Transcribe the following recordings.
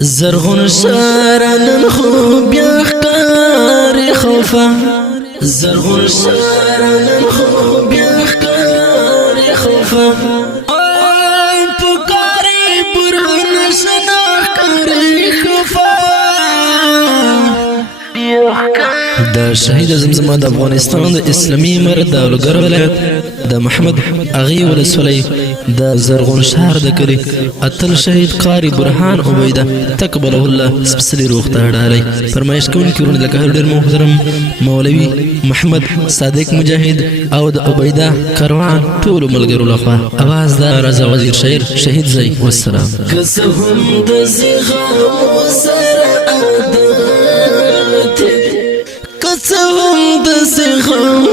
زرغون شارنن خوب یخکاری خوفا زرغون شارنن خوب یخکاری خوفا آی پکاری برهن شناخکاری خوفا دا شهید زمزمه د افغانستان د اسلامي مرد د لوګر ولایت د محمد اغي ولسوالۍ د زرغون شهر د کلی اتل شهید قاری برهان عبیده تقبله الله سپسلی روغ ته ډالۍ فرمایش کوونکي ورونه لکه هر ډېر محترم مولوي محمد صادق مجاهد او د عبیده کاروان ټولو ملګرو لخوا اواز د رضا وزیر شاعر شهید زئی والسلام کسهم د زغام سره قسم د سغم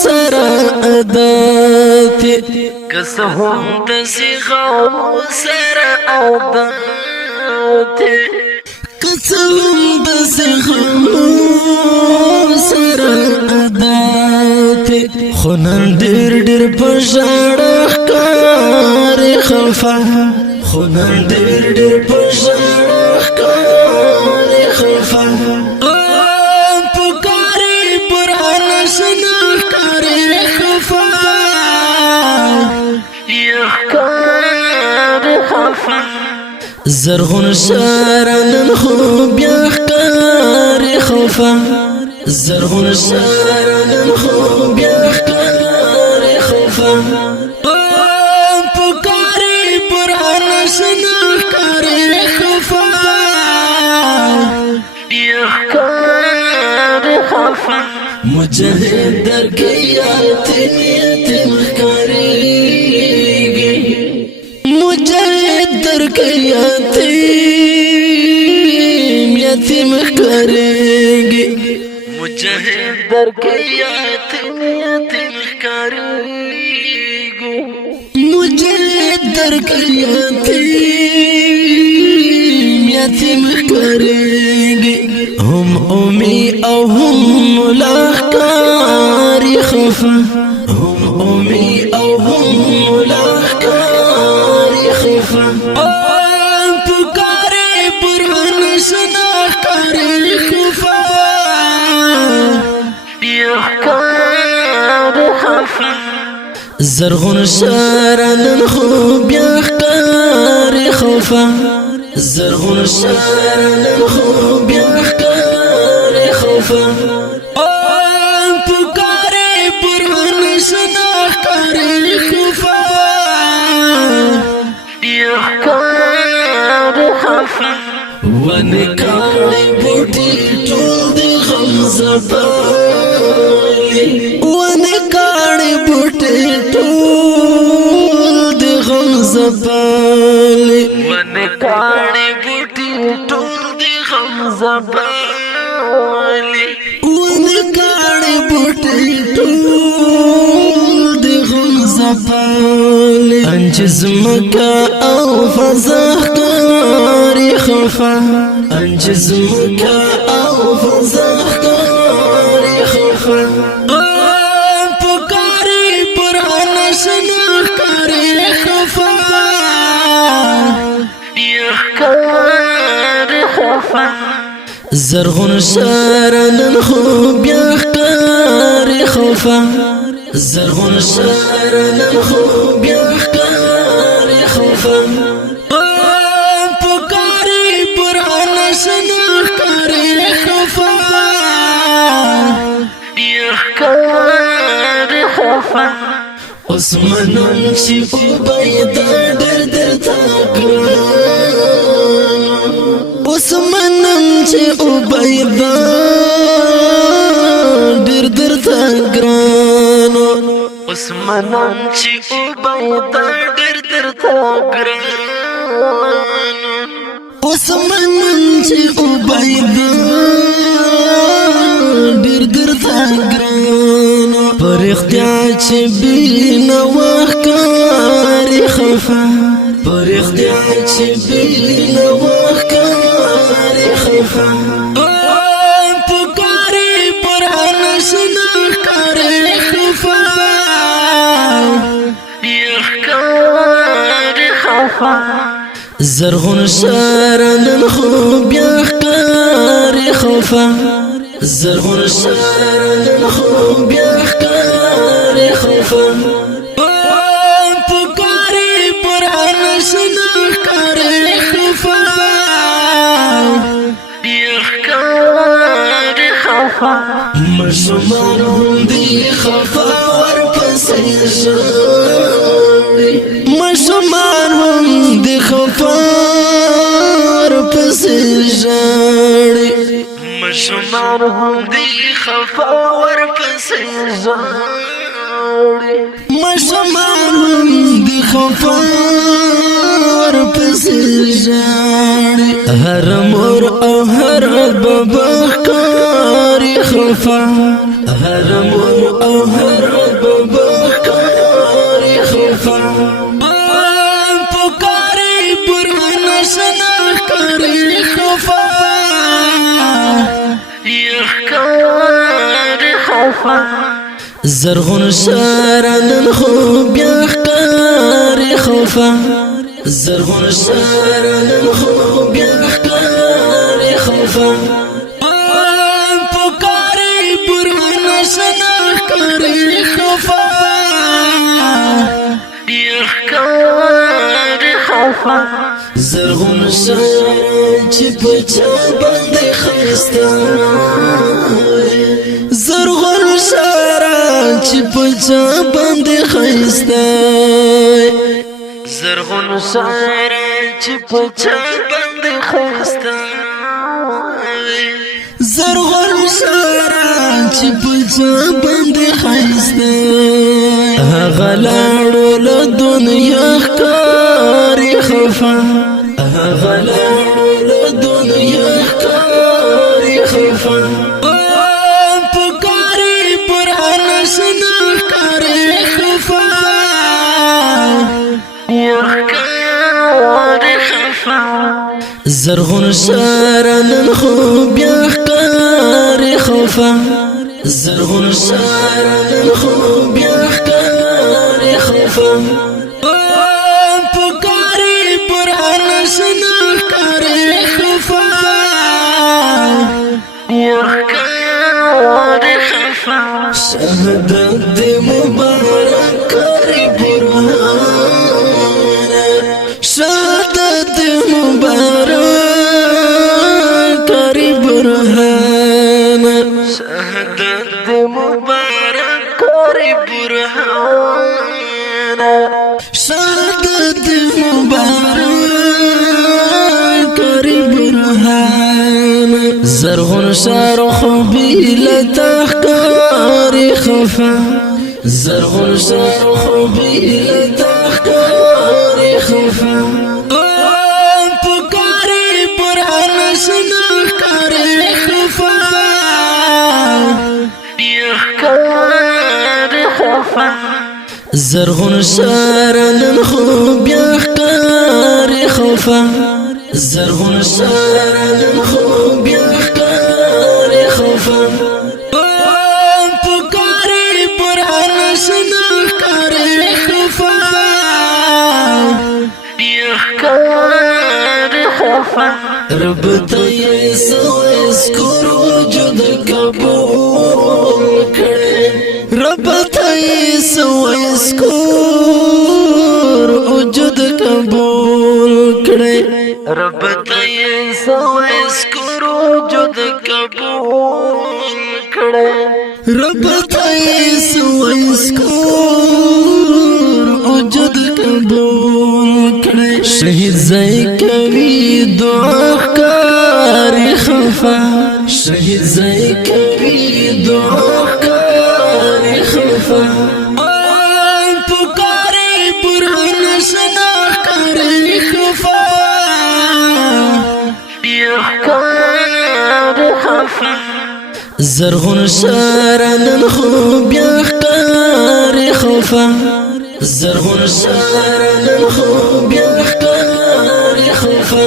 سره عادت قسم د سغم سره عادت قسم د سغم سره عادت خنن ډېر ډېر پژړه کار خفا خنن ډېر ډېر پژړه کار خفا زرغون شارنن خوب یخکاری خوفا زرغون شارنن خوب یخکاری خوفا پکاری برهن شناخکاری خوفا یخکاری خوفا مجاهد در گیات نیتم کاریگی مجاهد در گیات یتیم کاریگی مجاهد در گیات یتیم کاریگی مجاهد در گیات یتیم کاریگی هم امی او هم ملاحکاری خفا هم امی او هم ملاحکاری خفا پکاری برهن شناخکاری خفا یخکاری خفا زرغون شارنن خوب یخکاری خوفا زرغون شارنن خوب یخکاری خوفا پکاری برهن شناخکاری خوفا یخکاری خوفا ونکاری بوٹی ټول د غم زبالی ونکاری بوٹی ټول د غم زبالی ونکاری بوٹی ټول د غم زبالی ونکاری بوٹی ټول د غم زبالی انجز مکا او فزاخکاری خوفا انجز مکا او فزاخکاری خوفا پکاری برهن شناخکاری خوفا یخکاری خوفا زرغون شارنن خوب یخکاری خوفا زرغون شارنن خوب یخکاری خوفا پکاری برهن شناخکاری خوفا یخکاری خوفا عثمانم چې عبیده ډېر درته ګران عثمانم چې عبیده ډېر درته ګران عثمانم چې عبیده ډېر درته ګران عثمانم چې عبیده ډېر درته ګران پر اختیا چې بینه وښکاري خفا پر اختیا چې بینه وښکاري خفا پکاري برهن شناخکاري خفا یخکاري خفا زرغون شارنن خو بیا ښکاري خفا زرغون شارنن خو بیا ښکاري خفا پکاري برهان شنه ښکاري خفا بیا ښکاري خفا مشمان هم دی خفا ورپسې ژاړي مشمان هم دی خفا ورپسې ژاړي مشمان هم دی خفا ورپسې ژاړي مشمان هم دی خفا ورپسې ژاړي هر مور او هر بابا ښکاري خفا هر مور او هر بابا ښکاري خفا پکاري برهان شنه ښکاري خفا ښکاري خفا زرغون شارنن خو بیا ښکاري خفا زرغون شارنن خو بیا ښکاري خفا پکاري برهان شنه ښکاري خفا ښکاري خفا زرغون شارن چې په چا باندې ښایسته زرغون شارن چې په چا باندې ښایسته زرغون شارن چې په چا باندې ښایسته زرغون شارن چې په چا باندې ښایسته هغه لاړو له دنیا ښکاري خفا هغه لاړو له دنیا ښکاري خفا پکاري برهان شنه ښکاري خفا ښکاري خفا زرغون شارنن خو بیا ښکاري خفا زرغون شارنن خو بیا ښکاري خفا پکاري برهان شنه ښکاري خفا ښکاري خفا شهادت دې مبارک کړي برهان شهادت دې مبارک کړي برهان شهادت دې مبارک کړي برهان شهادت دې مبارک کړي برهان زرغون شارخ بیلته ښکاري خفا زرغون شارخ بیلته ښکاري خفا پکاري برهان شنه ښکاري خفا ښکاري خفا زرغون شارنن خو بیا ښکاري خفا زرغون شارنن خو بیا ښکاري خفا پکاري برهان شنه ښکاري خفا ښکاري خفا رب ته یې سوال وجود قبول کړي رب ته یې سوال وجود قبول کړي رب ته یې سوال وجود قبول کړي رب ته یې سوال وجود قبول کړي شهید زای کوي دعا ښکاري خفا شهید زای کوي دعا ښکاري خفا پکاري برهان شنه ښکاري خفا ښکاري خفا زرغون شارنن خو بیا ښکاري خفا زرغون شارنن خو بیا ښکاري خفا